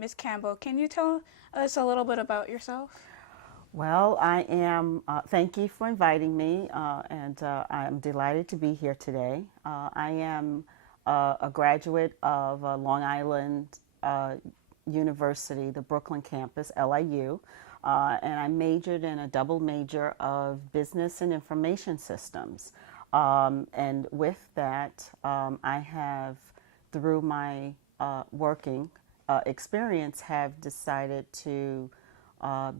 Ms. Campbell, can you tell us a little bit about yourself? Well, I am, thank you for inviting me, and I'm delighted to be here today. I am a graduate of Long Island University, the Brooklyn campus, LIU, and I majored in a double major of business and information systems. And with that, I have, through my working experience, have decided to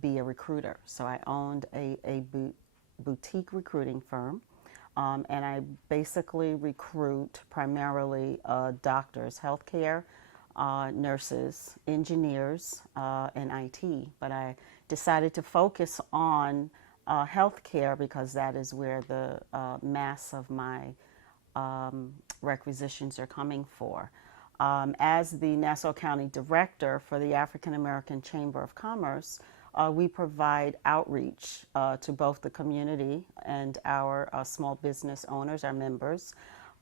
be a recruiter. So I owned a boutique recruiting firm, and I basically recruit primarily doctors, healthcare, nurses, engineers, and IT. But I decided to focus on healthcare because that is where the mass of my requisitions are coming for. As the Nassau County Director for the African American Chamber of Commerce, we provide outreach to both the community and our small business owners, our members,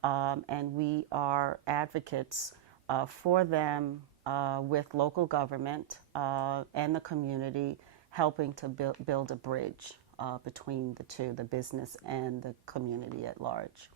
and we are advocates for them with local government and the community, helping to build a bridge between the two, the business and the community at large.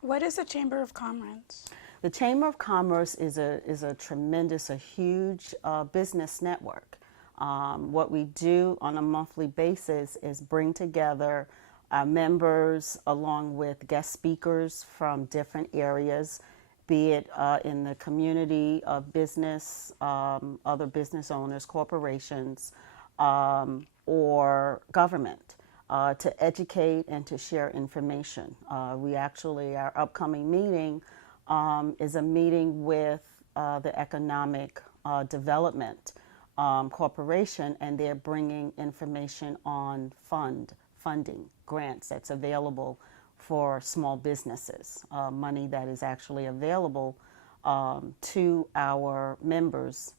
What is the Chamber of Commerce? The Chamber of Commerce is a tremendous, a huge business network. What we do on a monthly basis is bring together our members along with guest speakers from different areas, be it in the community of business, other business owners, corporations, or government. To educate and to share information. We actually, our upcoming meeting is a meeting with the Economic Development Corporation, and they're bringing information on funding, grants that's available for small businesses, money that is actually available to our members.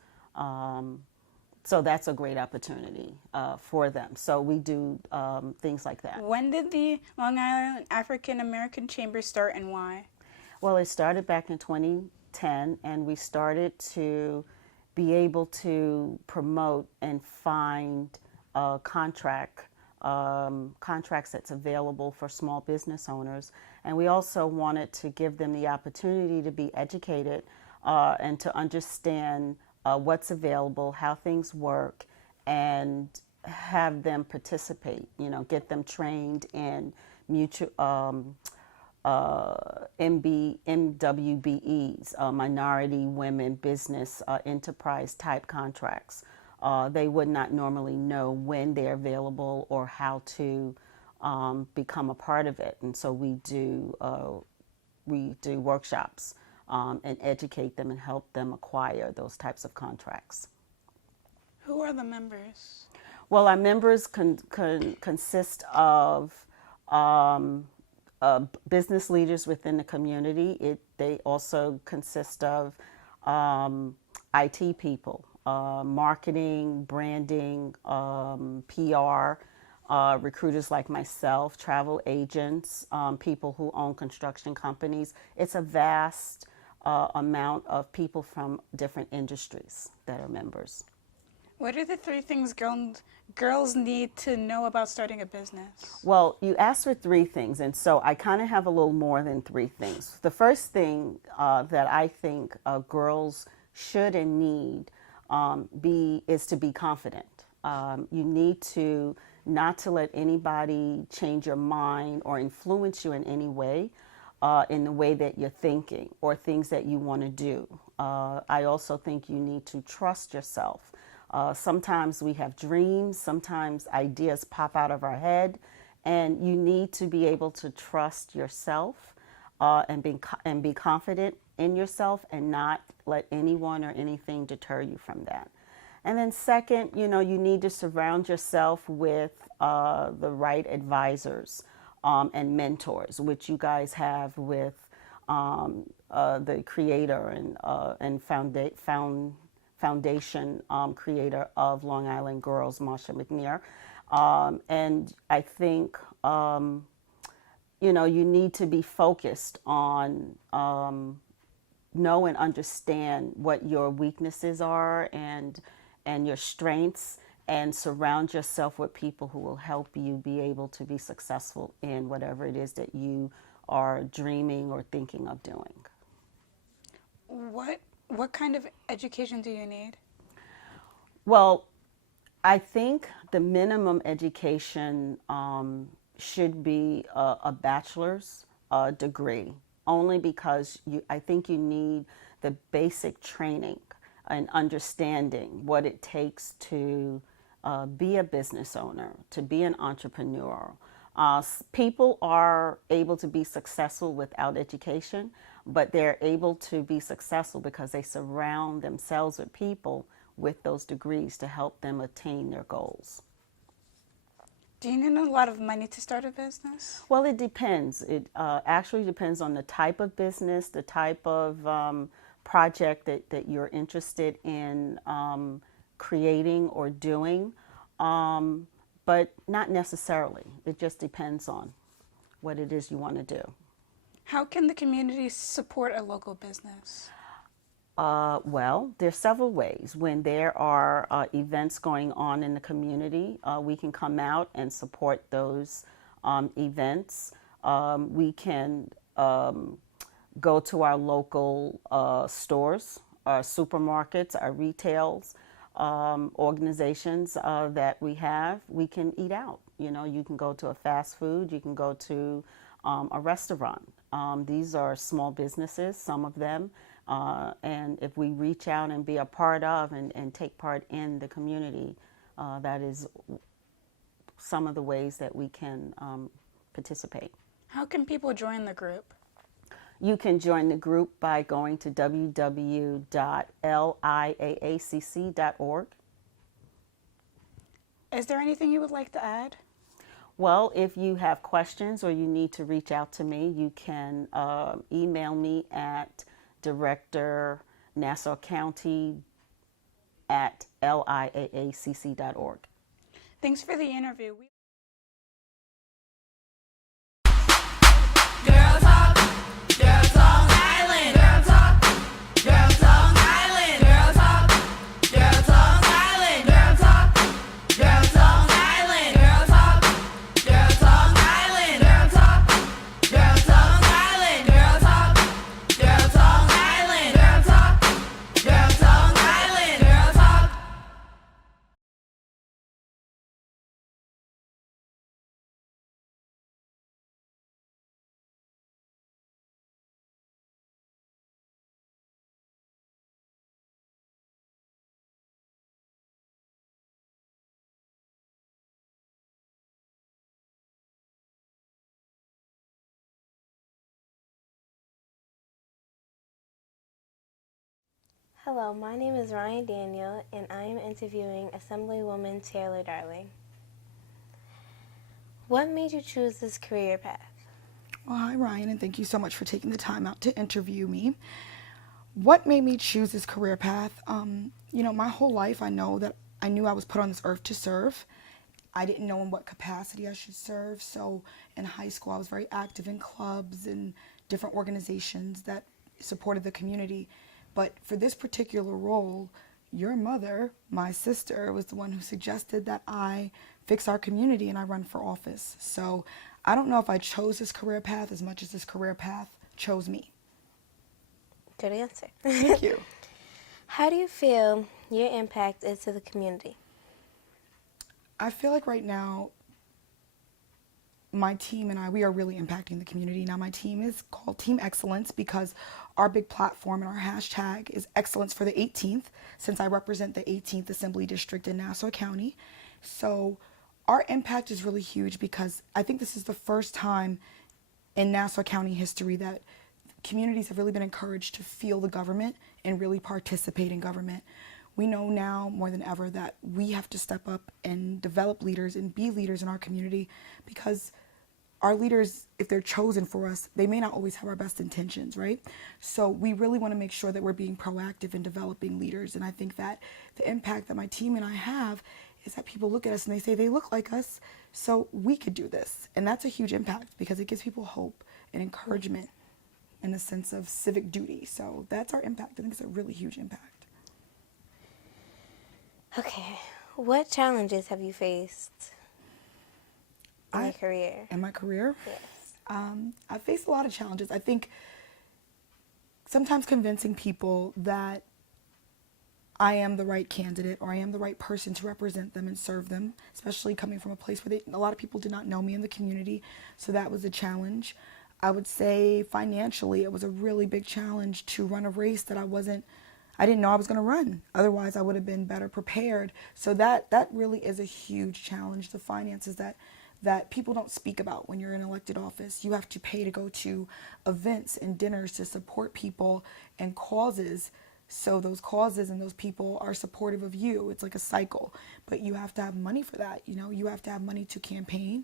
So that's a great opportunity for them. So we do things like that. When did the Long Island African American Chamber start and why? Well, it started back in 2010, and we started to be able to promote and find contracts that's available for small business owners. And we also wanted to give them the opportunity to be educated and to understand what's available, how things work, and have them participate, get them trained in MWBEs, minority women business enterprise type contracts. They would not normally know when they're available or how to become a part of it. And so we do workshops and educate them and help them acquire those types of contracts. Who are the members? Well, our members consist of business leaders within the community. They also consist of IT people, marketing, branding, PR, recruiters like myself, travel agents, people who own construction companies. It's a vast amount of people from different industries that are members. What are the 3 things girls need to know about starting a business? Well, you asked for 3 things, and so I kind of have a little more than 3 things. The first thing that I think girls should and need is to be confident. You need to not to let anybody change your mind or influence you in any way. In the way that you're thinking or things that you want to do. I also think you need to trust yourself. Sometimes we have dreams, sometimes ideas pop out of our head, and you need to be able to trust yourself and be confident in yourself and not let anyone or anything deter you from that. And then second, you need to surround yourself with the right advisors. And mentors, which you guys have with the creator and foundation creator of Long Island Girls, Marsha McNair. And I think, you need to be focused on know and understand what your weaknesses are and your strengths, and surround yourself with people who will help you be able to be successful in whatever it is that you are dreaming or thinking of doing. What kind of education do you need? Well, I think the minimum education should be a bachelor's degree, only because I think you need the basic training and understanding what it takes to be a business owner, to be an entrepreneur. People are able to be successful without education, but they're able to be successful because they surround themselves with people with those degrees to help them attain their goals. Do you need a lot of money to start a business? Well, it depends. It actually depends on the type of business, the type of project that you're interested in creating or doing, but not necessarily. It just depends on what it is you want to do. How can the community support a local business? Well, there's several ways. When there are events going on in the community, we can come out and support those events. We can go to our local stores, our supermarkets, our retails, organizations that we have. We can eat out. You know, you can go to a fast food, you can go to a restaurant. These are small businesses, some of them. And if we reach out and be a part of and take part in the community, that is some of the ways that we can participate. How can people join the group? You can join the group by going to www.liaacc.org. Is there anything you would like to add? Well, if you have questions or you need to reach out to me, you can email me at Director Nassau County at liaacc.org. Thanks for the interview. Girl talk, girl talk island. Girl talk, girl talk island. Girl talk, girl talk island. Girl talk, girl talk island. Girl talk, girl talk island. Girl talk, girl talk island. Girl talk, girl talk island. Girl talk, girl talk island. Girl talk. Hello, my name is Riyan Daniel, and I am interviewing Assemblywoman Taylor Darling. What made you choose this career path? Well, hi, Ryan, and thank you so much for taking the time out to interview me. What made me choose this career path? My whole life I knew I was put on this earth to serve. I didn't know in what capacity I should serve, so in high school I was very active in clubs and different organizations that supported the community. But for this particular role, your mother, my sister, was the one who suggested that I fix our community and I run for office. So I don't know if I chose this career path as much as this career path chose me. Good answer. Thank you. How do you feel your impact is to the community? I feel like right now, my team and I, we are really impacting the community. Now, my team is called Team Excellence because our big platform and our hashtag is Excellence for the 18th, since I represent the 18th Assembly District in Nassau County. So our impact is really huge because I think this is the first time in Nassau County history that communities have really been encouraged to feel the government and really participate in government. We know now more than ever that we have to step up and develop leaders and be leaders in our community, because our leaders, if they're chosen for us, they may not always have our best intentions, right? So we really want to make sure that we're being proactive in developing leaders. And I think that the impact that my team and I have is that people look at us and they say they look like us, so we could do this. And that's a huge impact because it gives people hope and encouragement. and a sense of civic duty. So that's our impact. I think it's a really huge impact. Okay. What challenges have you faced in your career? In my career? Yes. I faced a lot of challenges. I think sometimes convincing people that I am the right candidate or I am the right person to represent them and serve them, especially coming from a place where a lot of people did not know me in the community. So that was a challenge. I would say financially, it was a really big challenge to run a race that I didn't know I was going to run. Otherwise, I would have been better prepared. So that really is a huge challenge, the finances that people don't speak about when you're in elected office. You have to pay to go to events and dinners to support people and causes. So those causes and those people are supportive of you. It's like a cycle, but you have to have money for that. You know, you have to have money to campaign.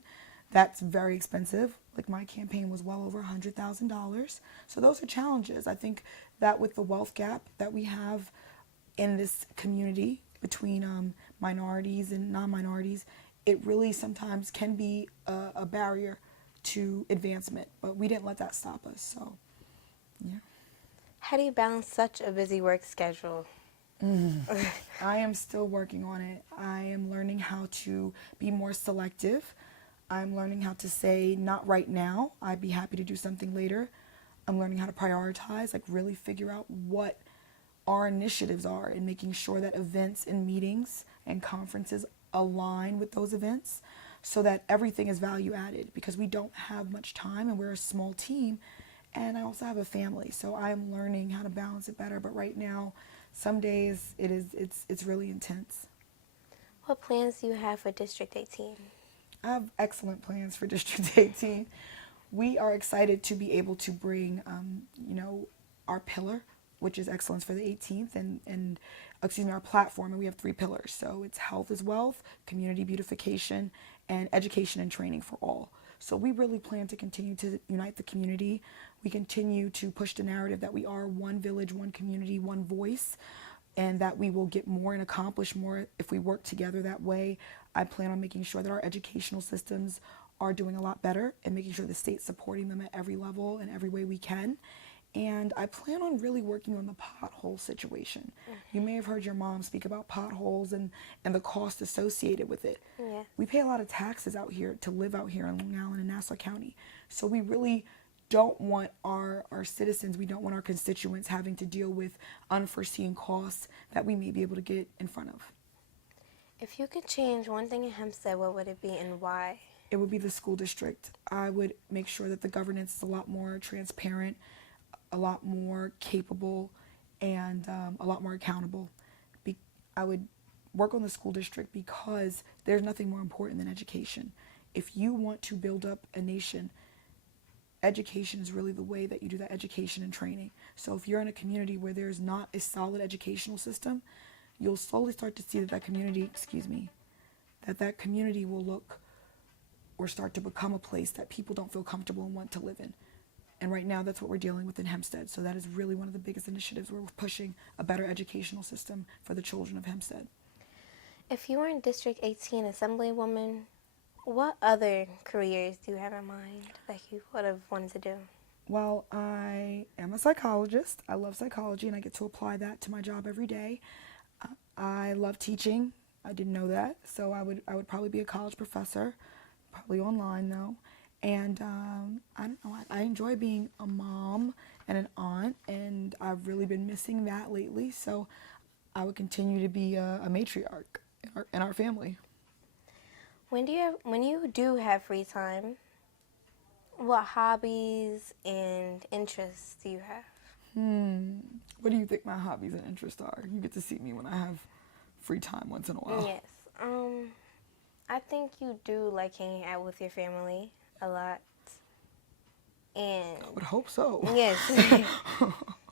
That's very expensive. Like my campaign was well over $100,000. So those are challenges. I think that with the wealth gap that we have in this community between minorities and non-minorities, it really sometimes can be a barrier to advancement, but we didn't let that stop us. So, yeah. How do you balance such a busy work schedule? I am still working on it. I am learning how to be more selective. I'm learning how to say, not right now. I'd be happy to do something later. I'm learning how to prioritize, like really figure out what our initiatives are and making sure that events and meetings and conferences align with those events so that everything is value added, because we don't have much time and we're a small team, and I also have a family, so I'm learning how to balance it better. But right now, some days it's really intense. What plans do you have for District 18? I have excellent plans for District 18. We are excited to be able to bring our pillar, which is excellence for the 18th, and our platform, and we have 3 pillars. So it's health is wealth, community beautification, and education and training for all. So we really plan to continue to unite the community. We continue to push the narrative that we are one village, one community, one voice, and that we will get more and accomplish more if we work together that way. I plan on making sure that our educational systems are doing a lot better and making sure the state's supporting them at every level and every way we can. And I plan on really working on the pothole situation. You may have heard your mom speak about potholes and the cost associated with it. Yeah. We pay a lot of taxes out here to live out here in Long Island and Nassau County. So we really don't want our citizens, we don't want our constituents having to deal with unforeseen costs that we may be able to get in front of. If you could change one thing in Hempstead, what would it be and why? It would be the school district. I would make sure that the governance is a lot more transparent, a lot more capable, and a lot more accountable. I would work on the school district because there's nothing more important than education. If you want to build up a nation, education is really the way that you do that, education and training. So if you're in a community where there's not a solid educational system, you'll slowly start to see that community will look or start to become a place that people don't feel comfortable and want to live in. And right now, that's what we're dealing with in Hempstead. So that is really one of the biggest initiatives. We're pushing a better educational system for the children of Hempstead. If you were in District 18 Assemblywoman, what other careers do you have in mind that you would have wanted to do? Well, I am a psychologist. I love psychology, and I get to apply that to my job every day. I love teaching. I didn't know that. So I would probably be a college professor, probably online though. And I don't know, I enjoy being a mom and an aunt, and I've really been missing that lately. So I would continue to be a matriarch in our family. When you do have free time, what hobbies and interests do you have? What do you think my hobbies and interests are? You get to see me when I have free time once in a while. Yes. I think you do like hanging out with your family a lot. And I would hope so. yes.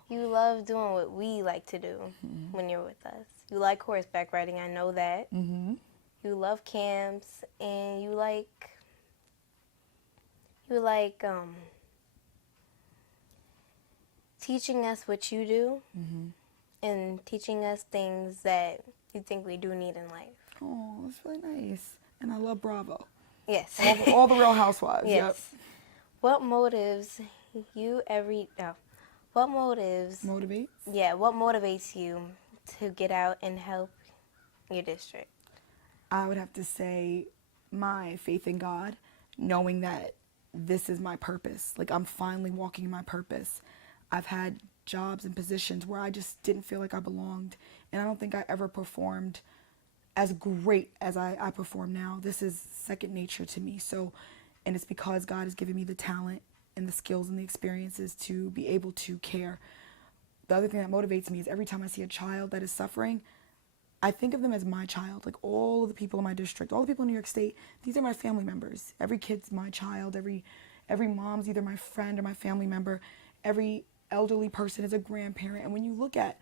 You love doing what we like to do when you're with us. You like horseback riding, I know that. You love camps, and you like teaching us what you do and teaching us things that you think we do need in life. Oh, that's really nice. And I love Bravo. Yes. All the Real Housewives. Yes. Yep. What motives what motives? Motivate? Yeah, what motivates you to get out and help your district? I would have to say my faith in God, knowing that this is my purpose. Like, I'm finally walking in my purpose. I've had jobs and positions where I just didn't feel like I belonged, and I don't think I ever performed as great as I perform now. This is second nature to me. So, and it's because God has given me the talent and the skills and the experiences to be able to care. The other thing that motivates me is every time I see a child that is suffering, I think of them as my child. Like, all of the people in my district, all the people in New York State, these are my family members. Every kid's my child. Every mom's either my friend or my family member. Every elderly person is a grandparent. And when you look at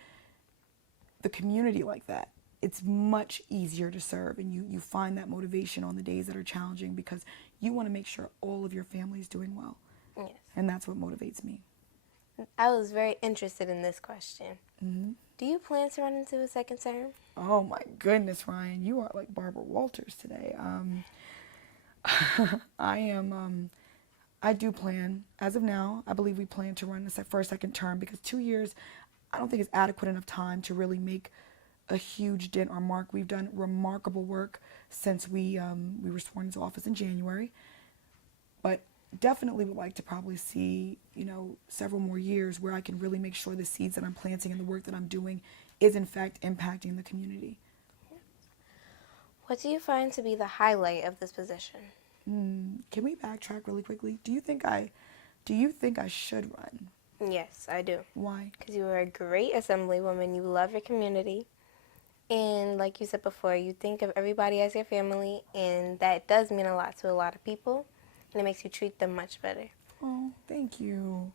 the community like that, it's much easier to serve, and you find that motivation on the days that are challenging because you want to make sure all of your family is doing well. Yes. And that's what motivates me. I was very interested in this question. Mm-hmm. Do you plan to run into a second term? Oh my goodness, Ryan, you are like Barbara Walters today. I do plan, as of now, I believe we plan to run for a second term because 2 years, I don't think is adequate enough time to really make a huge dent or mark. We've done remarkable work since we were sworn into office in January, but definitely would like to probably see, several more years where I can really make sure the seeds that I'm planting and the work that I'm doing is in fact impacting the community. What do you find to be the highlight of this position? Can we backtrack really quickly? Do you think I should run? Yes, I do. Why? Because you are a great assemblywoman. You love your community. And like you said before, you think of everybody as your family, and that does mean a lot to a lot of people, and it makes you treat them much better. Oh, thank you.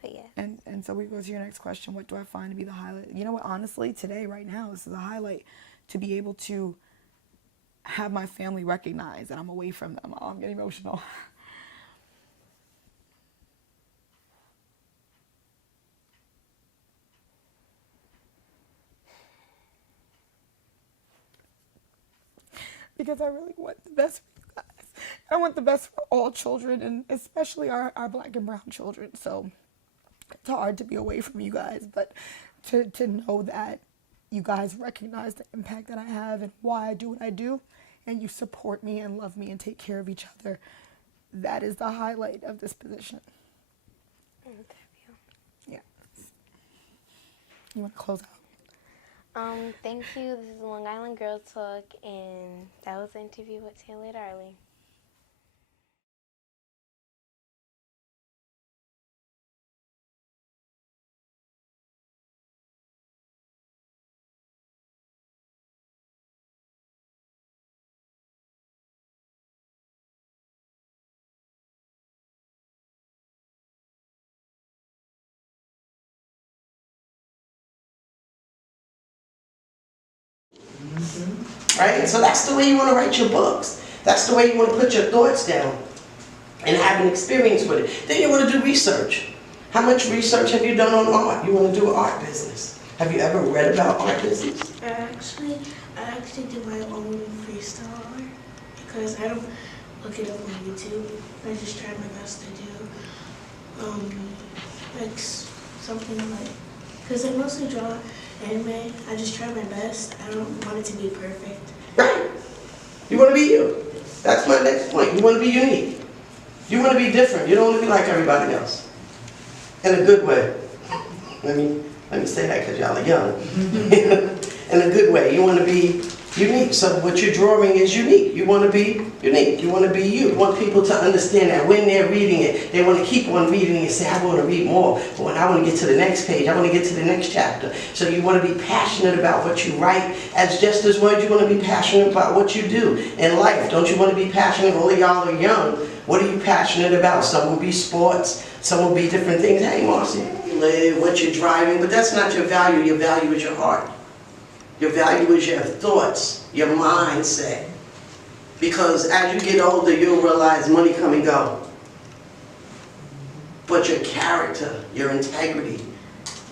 But yeah. And so we go to your next question. What do I find to be the highlight? You know what? Honestly, today, right now, this is a highlight to be able to have my family recognize that I'm away from them. Oh, I'm getting emotional. Because I really want the best for you guys. I want the best for all children, and especially our black and brown children. So it's hard to be away from you guys, but to know that you guys recognize the impact that I have and why I do what I do, and you support me and love me and take care of each other, that is the highlight of this position. Yeah. You want to close out? Thank you. This is Long Island Girl Talk, and that was the interview with Taylor Darling. Right? So that's the way you want to write your books. That's the way you want to put your thoughts down and have an experience with it. Then you want to do research. How much research have you done on art? You want to do an art business. Have you ever read about art business? I actually do my own freestyle art because I don't look it up on YouTube. I just try my best to do like something like, because I mostly draw anime. I just try my best. I don't want it to be perfect. Right. You want to be you. That's my next point. You want to be unique. You want to be different. You don't want to be like everybody else. In a good way. Let me say that because y'all are young. In a good way. You want to be unique. So what you're drawing is unique. You want to be unique. You want to be you. You want people to understand that when they're reading it, they want to keep on reading and say, I want to read more. But when I want to get to the next page, I want to get to the next chapter. So you want to be passionate about what you write as just as well as you want to be passionate about what you do in life. Don't you want to be passionate? All of y'all are young. What are you passionate about? Some will be sports. Some will be different things. Hey, Marcy, you live, what you're driving. But that's not your value. Your value is your heart. Your value is your thoughts, your mindset. Because as you get older, you'll realize money come and go. But your character, your integrity,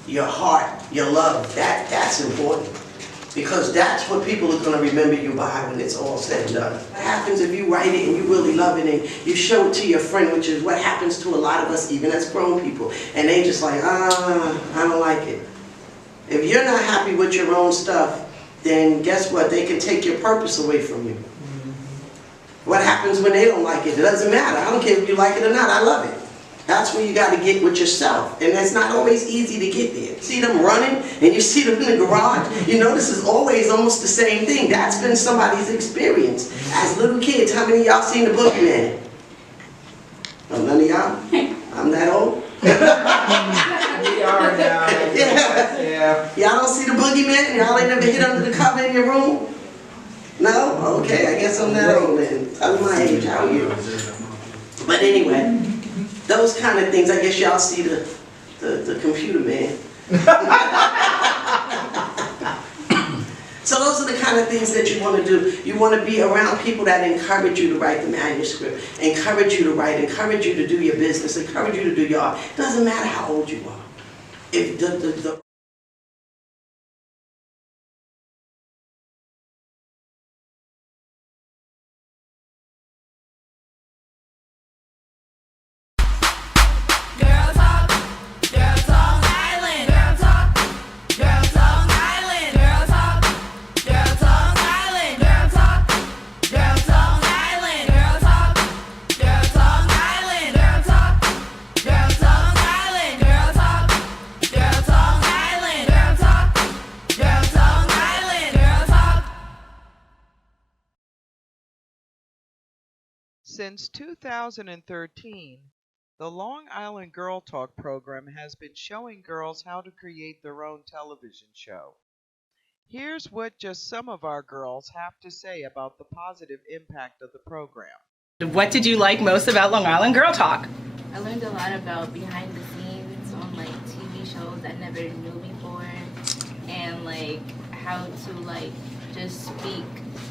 your heart, your love, that's important. Because that's what people are going to remember you by when it's all said and done. What happens if you write it and you really love it and you show it to your friend, which is what happens to a lot of us, even as grown people, and they just like, I don't like it. If you're not happy with your own stuff, then guess what? They can take your purpose away from you. What happens when they don't like it? It doesn't matter. I don't care if you like it or not. I love it. That's where you got to get with yourself. And it's not always easy to get there. See them running and you see them in the garage, you know this is always almost the same thing. That's been somebody's experience. As little kids, how many of y'all seen the Boogeyman? Oh, none of y'all? I'm that old? We are now. Yeah. Y'all don't see the Boogeyman? Y'all ain't never hid under the cover in your room? No? Okay, I guess I'm that old then. Tell me my age, how are you? But anyway, those kind of things, I guess y'all see the computer man. So those are the kind of things that you want to do. You want to be around people that encourage you to write the manuscript, encourage you to write, encourage you to do your business, encourage you to do your art. Doesn't matter how old you are. If the Girl talk, girl talk island. Girl talk, girl talk island. Girl talk, girl talk island. Girl talk, girl talk island. Girl talk, girl talk island. Girl talk, girl talk island. Girl talk, girl talk island. Girl talk, girl talk island. Girl talk. Since 2013, the Long Island Girl Talk program has been showing girls how to create their own television show. Here's what just some of our girls have to say about the positive impact of the program. What did you like most about Long Island Girl Talk? I learned a lot about behind the scenes on like TV shows I never knew before, and like how to like just speak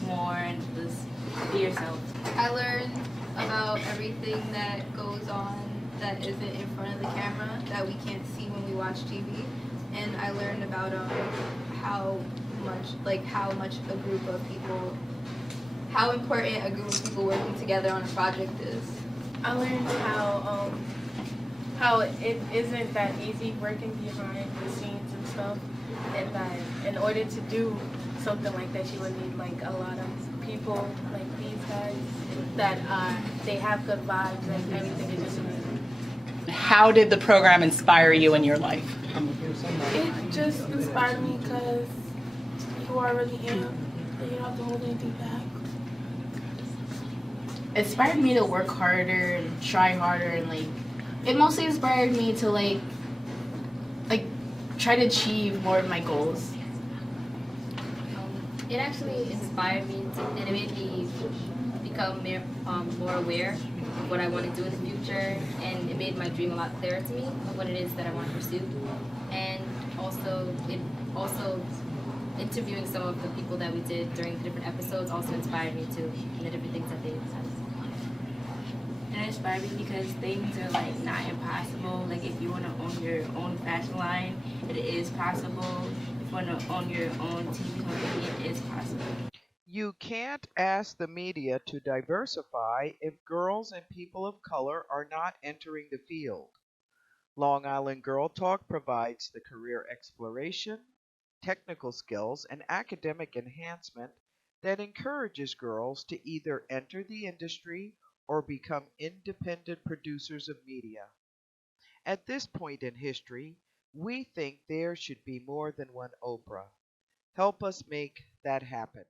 more and just be yourself. I learned about everything that goes on that isn't in front of the camera that we can't see when we watch TV, and I learned about how much a group of people, how important a group of people working together on a project is. I learned how it isn't that easy working behind the scenes and stuff, and that in order to do something like that, you would need like a lot of people like these guys that they have good vibes and everything is just amazing. How did the program inspire you in your life? It just inspired me because you are really am, and you don't have to hold anything back. It inspired me to work harder and try harder, and like it mostly inspired me to like try to achieve more of my goals. It actually inspired me and it made me become more aware of what I want to do in the future, and it made my dream a lot clearer to me of what it is that I want to pursue. And also, interviewing some of the people that we did during the different episodes also inspired me too, and the different things that they said. And it inspired me because things are like not impossible. Like if you want to own your own fashion line, it is possible. If you want to own your own TV company, it is possible. You can't ask the media to diversify if girls and people of color are not entering the field. Long Island Girl Talk provides the career exploration, technical skills, and academic enhancement that encourages girls to either enter the industry or become independent producers of media. At this point in history, we think there should be more than one Oprah. Help us make that happen.